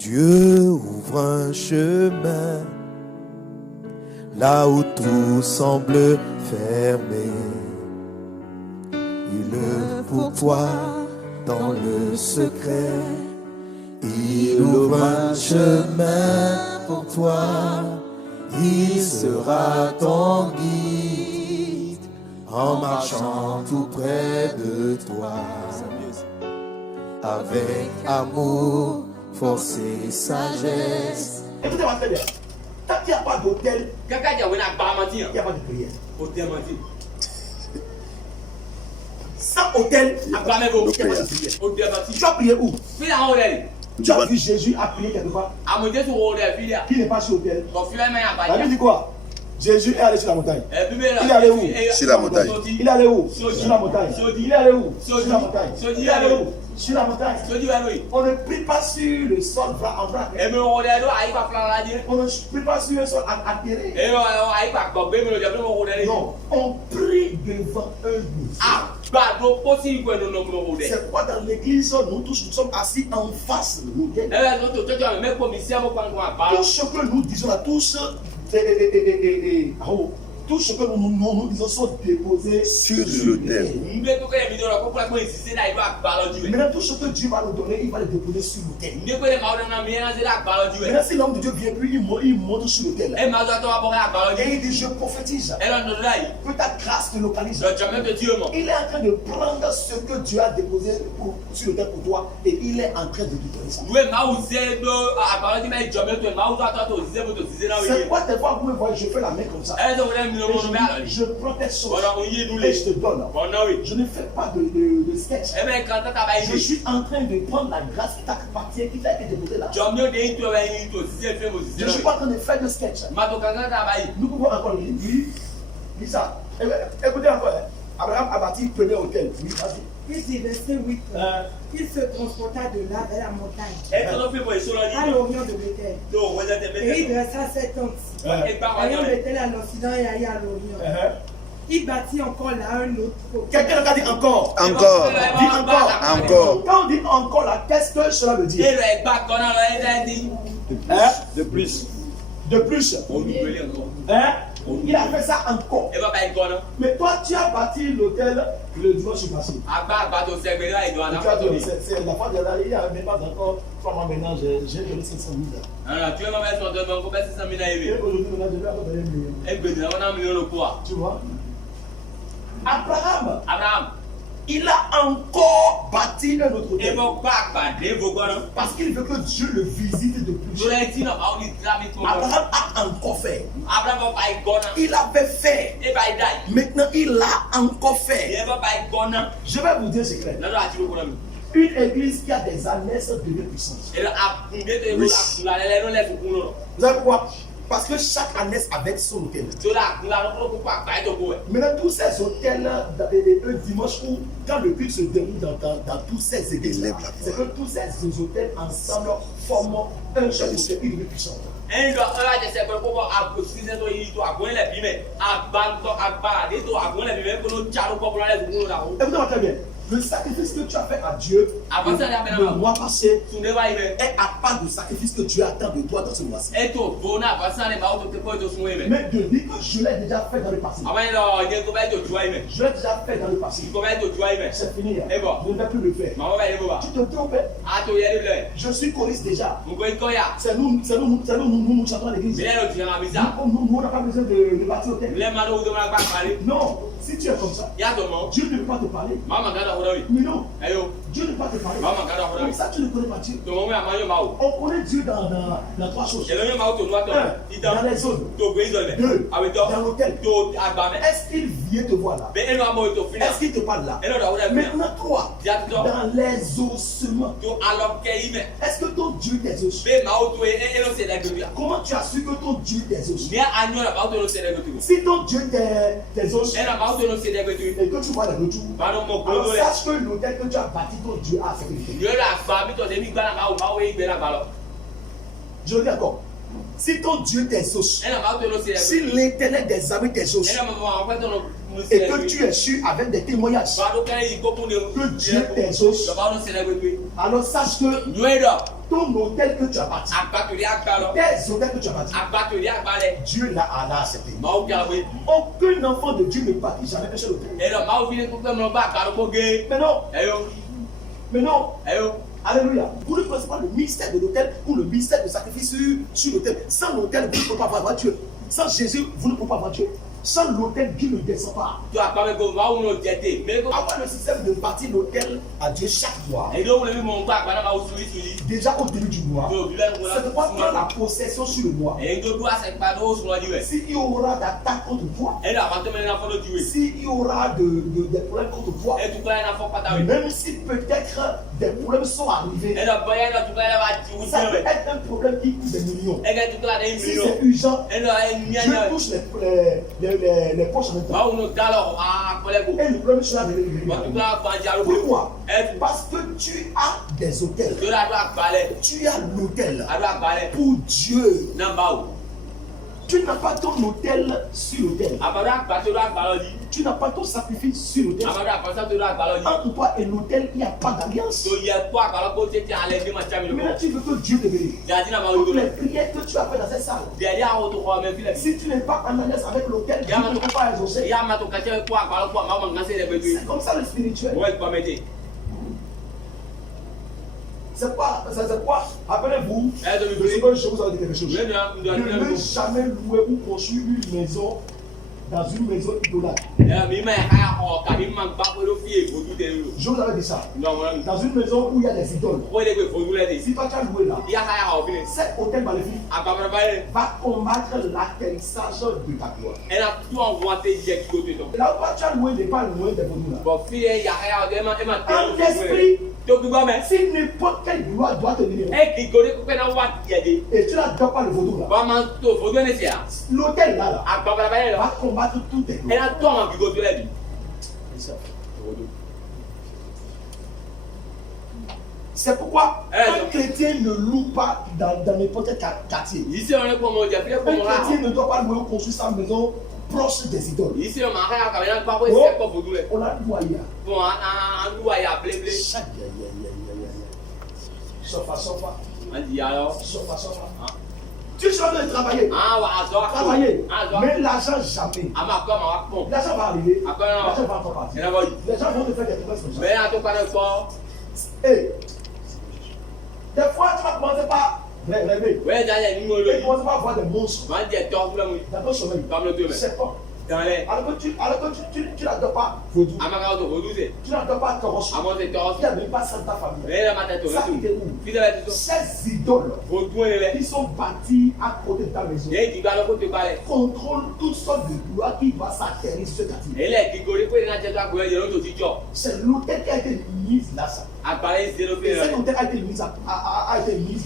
Dieu ouvre un chemin là où tout semble fermé. Il le pourvoit dans le secret. Il ouvre un chemin pour toi. Il sera ton guide en marchant tout près de toi. Avec amour, force et sagesse. Écoutez-moi très bien. Tant qu'il n'y a pas d'hôtel, il n'y a pas de prière. Sans hôtel, il n'y a pas de prière. Tu as prié où? Tu as vu Jésus a prié quelque part? Qui n'est pas sur l'hôtel? La Bible dit quoi? Jésus est allé sur la montagne. Il est allé où? Sur la montagne. Il est allé où? Sur la montagne. Il est allé où? Sur la montagne. Il est allé où? Sur la montagne. On ne prie pas sur le sol en vrac. On ne prie pas sur le sol atterré. Non, on prie devant un mur. C'est quoi dans l'église, nous tous nous sommes assis en face de l'autel. Tout ce que nous disons là, tout ce que nous disons sont déposés sur l'autel. Maintenant, tout ce que Dieu va nous donner, il va le déposer sur l'autel. Maintenant, si l'homme de Dieu vient, puis il monte sur l'autel. Et il dit, je prophétise que ta grâce te localise. Il est en train de prendre ce que Dieu a déposé sur l'autel pour toi et il est en train de te donner ça. C'est quoi tes fois vous me voyez, je fais la main comme ça. Je prends tes choses et je te donne. Je ne fais pas de sketch. Je suis en train de prendre la grâce qui t'appartient, qui t'a été déposée là. Je ne suis pas en train de faire de sketch. Nous pouvons encore lire. Dis ça. Écoutez encore. Abraham a bâti le premier hôtel. Oui, vas-y. Il dit verset 8. Il se transporta de là vers la montagne, à l'orient de Bethel. Et il dressa ses tentes. Ayant Bethel à l'occident et Aïe à l'orient. Il bâtit encore là un autre. Quelqu'un a dit encore. Encore. Dis encore. Encore. Quand on dit encore là, qu'est-ce que cela veut dire? De plus. De plus. Il a fait ça encore. Mais toi, tu as bâti l'hôtel le dimanche passé. C'est la fois de là, il n'y a même pas encore 3 mois maintenant, j'ai donné 500 000. Et aujourd'hui, maintenant, je vais encore donner 1 million. Tu vois? Abraham, il a encore bâti un autre hôtel. Parce qu'il veut que Dieu le visite de plus. Abraham a encore fait. Il avait fait. Maintenant, il a encore fait. Je vais vous dire un secret. Une église qui a des années devient puissante. Vous savez pourquoi? Parce que chaque année avec son hôtel. Maintenant, tous ces hôtels, un dimanche où, quand le culte se déroule dans tous ces églises, c'est que tous ces hôtels ensemble forment un seul hôtel, une église puissante. Écoutez-moi très bien. Le sacrifice que tu as fait à Dieu le mois passé est à part du sacrifice que Dieu attend de toi dans ce mois-ci. Mais de dire que je l'ai déjà fait dans le passé. Je l'ai déjà fait dans le passé. C'est fini. Je ne vais plus le faire. Tu te trompes. Je suis choriste déjà. C'est nous chantons à l'église. Nous, on n'a pas besoin de bâtir au thème. Non, si tu es comme ça, Dieu ne peut pas te parler. Mais non, Dieu ne peut pas te parler. Comme ça, tu ne connais pas Dieu. On connaît Dieu dans 3 choses. 1. Dans les zones. 2. Dans l'hôtel. Est-ce qu'il vient te voir là? Est-ce qu'il te parle là? Maintenant, 3. Dans les ossements. Est-ce que ton Dieu est des os? Comment tu as su que ton Dieu est des os? Si ton Dieu est des os et que tu vois les retours, alors sache que l'hôtel que tu as bâti, ton Dieu a sécurité. Je le dis encore. Si ton Dieu t'exauce, si l'Éternel des armées t'exauce, et que tu es sûr avec des témoignages que Dieu t'exauce, alors sache que ton hôtel que tu as bâti, tes hôtels que tu as bâti, Dieu l'a accepté. Aucun enfant de Dieu ne bâtit jamais un seul hôtel. Mais non. Alléluia. Vous ne connaissez pas le mystère de l'autel ou le mystère de sacrifice sur l'autel. Sans l'autel, vous ne pouvez pas avoir Dieu. Sans Jésus, vous ne pouvez pas avoir Dieu. Sans l'autel, Dieu ne descend pas. Avoir le système de bâtir l'autel à Dieu chaque mois. Déjà au début du mois, c'est de quoi prendre la possession sur le mois. S'il y aura d'attaques contre toi, s'il y aura des problèmes contre toi, même si peut-être des problèmes sont arrivés, ça peut être un problème qui coûte des millions. Si c'est urgent, Dieu touche les poches en temps. Et le problème sera réglé. Pourquoi? Parce que tu as des hôtels. Tu as l'hôtel pour Dieu. Tu n'as pas ton hôtel sur l'hôtel. Tu n'as pas ton sacrifice sur l'hôtel. Entre toi et l'hôtel, il n'y a pas d'alliance. Maintenant, tu veux que Dieu te bénisse. Toutes les prières que tu as faites dans cette salle, si tu n'es pas en alliance avec l'hôtel, Dieu ne peut pas exaucer. C'est comme ça le spirituel. C'est quoi? Appelez-vous. Je vous ai dit quelque chose. Ne jamais louer ou construire une maison dans une maison idolâtre. Je vous avais dit ça. Dans une maison où il y a des idoles. Si toi tu as loué là, cet hôtel maléfique va combattre l'atterrissage de ta gloire. Là où tu as loué n'est pas loin des vaudous là. En esprit, si n'importe quelle gloire doit te venir et tu n'adores pas le vaudou là, l'hôtel là va combattre toutes tes gloires. C'est pourquoi un chrétien ne loue pas dans n'importe quel quartier. Un chrétien ne doit pas louer ou construire sa maison proche des idoles. On a loué. Sofa. Tu seras de travailler. Mais l'argent jamais. L'argent va arriver. L'argent va encore partir. Les gens vont te faire des promesses comme ça. Des fois, tu vas commencer par rêver. Tu commences par voir des monstres dans ton sommeil. C'est pas. Alors que tu n'adores pas vaudou. Tu n'adores pas Toros. Tu n'adores pas Santa Famille. Ça qui t'écoute. Ces idoles qui sont bâties à côté de ta maison contrôlent toutes sortes de gloires qui doivent s'atterrir sur ce quartier. C'est l'hôtel qui a été mise là. Et cet hôtel a été mise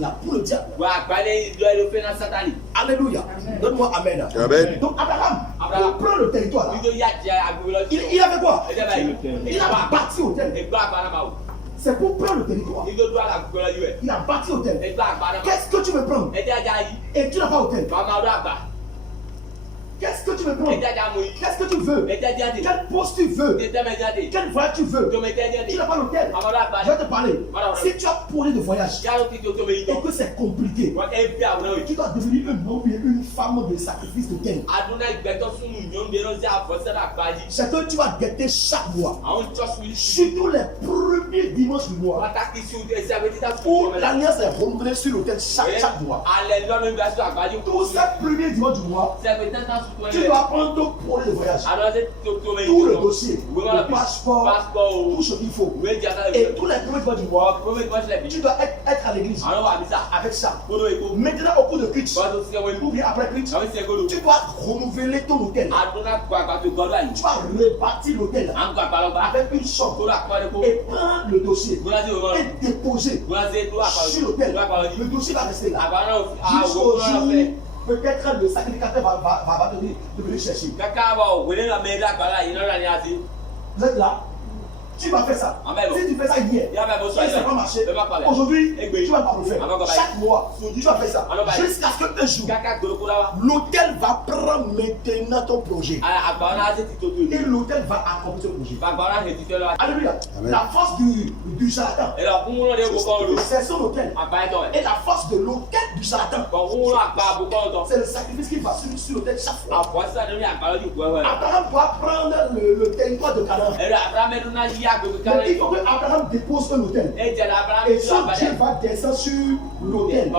là pour le diable. Alléluia. Donne-moi Amen. Donc Abraham, pour prendre le territoire là, il avait quoi? Il a bâti hôtel. C'est pour prendre le territoire. Il a bâti hôtel. Qu'est-ce que tu veux prendre? Et tu n'as pas hôtel. Qu'est-ce que tu veux prendre? Qu'est-ce que tu veux? Quel poste tu veux? Quel voyage tu veux? Tu n'as pas l'hôtel. Je vais te parler. Si tu as projet de voyage et que c'est compliqué, tu dois devenir un homme et une femme de sacrifice de terre. C'est que tu vas guetter chaque mois, surtout les premiers dimanches du mois, où l'alliance est renouvelée sur l'hôtel chaque mois. Tous ces premiers dimanches du mois, tu dois prendre ton projet de voyage, tout le dossier, le passeport, tout ce qu'il faut. Et tous les premiers dimanches du mois, tu dois être à l'église avec ça. Maintenant, au cours de Kitsch, ou bien après Kitsch, tu dois renouveler ton hôtel. Tu vas rebâtir l'hôtel avec une chambre et prendre le dossier et déposer sur l'hôtel. Le dossier va rester là jusqu'au jour. Peut-être le sacrificateur va te dire de venir chercher. Vous êtes là? Tu vas faire ça. Si tu fais ça hier, ça ne va pas marcher. Aujourd'hui, tu vas pas le faire. Chaque mois, tu vas faire ça. Jusqu'à ce qu'un jour, l'hôtel va prendre maintenant ton projet. Et l'hôtel va accomplir ce projet. Alléluia. La force du charlatan, c'est son hôtel. Et la force de l'hôtel du charlatan, c'est le sacrifice qu'il va sur l'hôtel chaque fois. Abraham doit prendre le territoire de Canaan. Mais il faut que Abraham dépose un hôtel. Et son Dieu va descendre sur l'hôtel.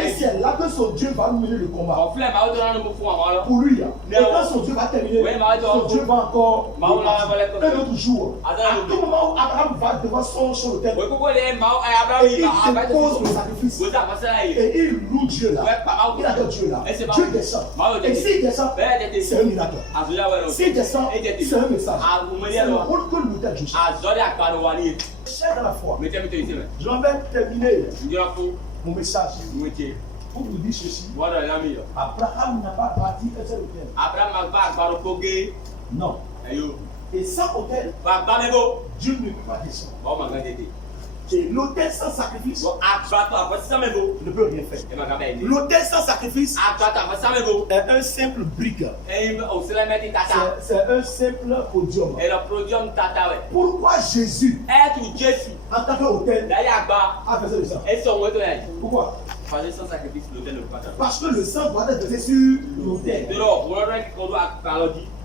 Et c'est là que son Dieu va mener le combat. Pour lui. Et quand son Dieu va terminer, son Dieu va encore un autre jour. À tout moment où Abraham va devant son hôtel, et il dépose le sacrifice. Et il loue Dieu là. Il adore Dieu là. Dieu descend. Et s'il descend, c'est un miracle. S'il descend, c'est un message. C'est le rôle que l'hôtel joue. Cher dans la foi, je vais terminer mon message pour vous dire ceci. Abraham n'a pas bâti un seul hôtel. Non. Et sans hôtel, Dieu ne peut pas descendre. Et l'hôtel sans sacrifice ne peut rien faire. L'hôtel sans sacrifice est un simple brique. C'est un simple podium. Pourquoi Jésus, en tant qu'hôtel, a besoin de ça? Pourquoi? Parce que le sang doit être versé sur l'autel.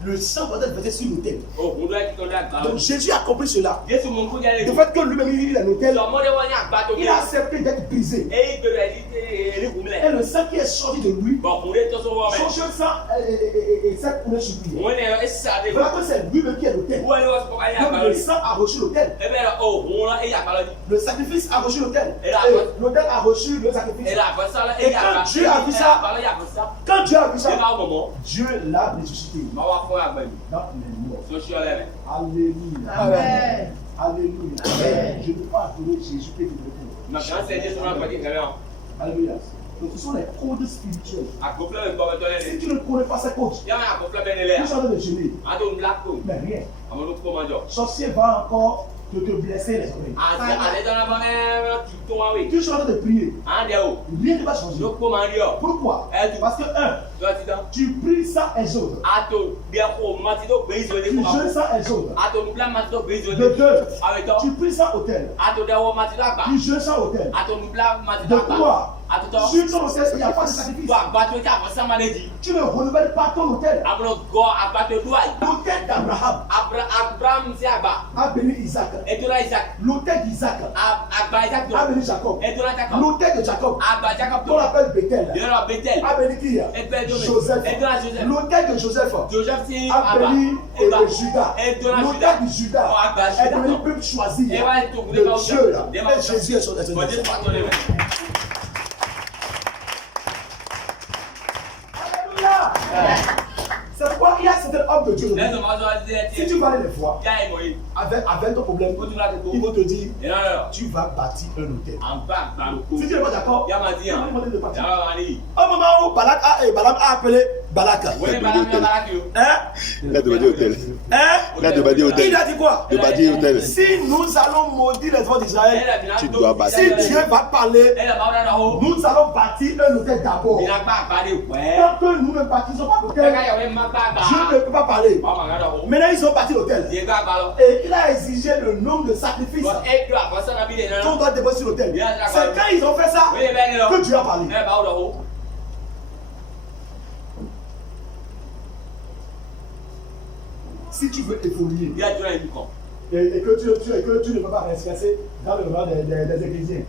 Le sang doit être versé sur l'autel. Donc Jésus a compris cela. Le fait que lui-même il est l'autel, il a accepté d'être brisé. Et le sang qui est sorti de lui, son sang est coulé sur lui. Voilà que c'est lui-même qui est l'autel. Donc le sang a reçu l'autel. Le sacrifice a reçu l'autel. L'autel a reçu le sacrifice. Et quand Dieu a vu ça, Dieu l'a ressuscité dans les morts. Alléluia. Amen. Alléluia. Amen. Je ne peux pas adorer Jésus que de retour. Alléluia. Donc ce sont les codes spirituels. Si tu ne connais pas ces codes, tu es en train de gêner. Mais rien. Sorcier va encore de te blesser les oreilles. Tu es en train de prier. Rien ne va changer. Pourquoi? Parce que tu pries sans exode. Tu jeûnes sans exode. De deux, tu pries sans hôtel. Tu jeûnes sans hôtel. De trois, sur ton hôtel, il n'y a pas de sacrifice. Tu ne renouvelles pas ton hôtel. L'hôtel d'Abraham a béni Isaac. L'hôtel d'Isaac a béni Jacob. L'hôtel de Jacob, qu'on appelle Bethel, a béni qui? Joseph. L'hôtel de Joseph a béni Judas. L'hôtel de Judas est devenu le peuple choisi de Dieu là. Et Jésus est son descendant. Alléluia. C'est pourquoi il y a certains hommes de Dieu. Si tu vas aller les fois avec ton problème, ils vont te dire tu vas bâtir un hôtel. Si tu n'es pas d'accord, ils vont demander de partir. Au moment où Balaam a appelé Balak, il a demandé hôtel. Il a dit quoi? Hôtel. Si nous allons maudire les voix d'Israël, tu dois bâtir. Si Dieu va parler, nous allons bâtir un hôtel d'abord. Tant que nous ne bâtissons pas l'hôtel, Dieu ne peut pas parler. Maintenant, ils ont bâti l'hôtel. Et il a exigé le nombre de sacrifices qu'on doit déposer sur l'hôtel. C'est quand ils ont fait ça que Dieu a parlé. Si tu veux évoluer et que tu ne peux pas rester dans le rang des Écrésiens,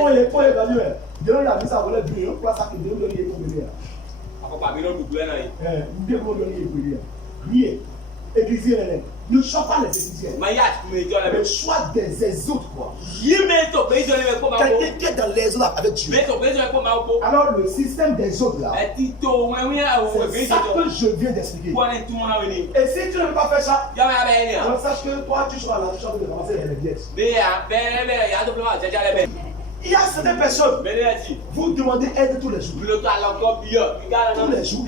on les évalue. Dieu a mis ça, on l'a vu, on ça que Dieu lui a dit. Ne sois pas les Écrésiens, mais sois des exotes quoi. Quelqu'un qui est dans les autres avec Dieu. Alors le système des autres là, c'est ça que je viens d'expliquer. Et si tu ne veux pas faire ça, alors sache que toi tu seras là, tu seras en train de ramasser les pièces. Il y a certaines personnes, vous demandez aide tous les jours. Tous les jours.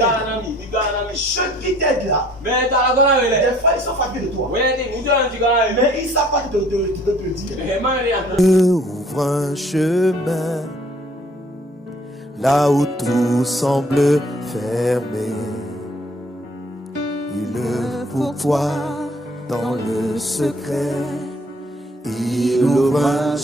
Ceux qui t'aident là, des fois ils sont fatigués de toi. Mais ils ne savent pas te dire. Ouvre un chemin là où tout semble fermé. Il pour toi dans le secret. Il ouvre un chemin.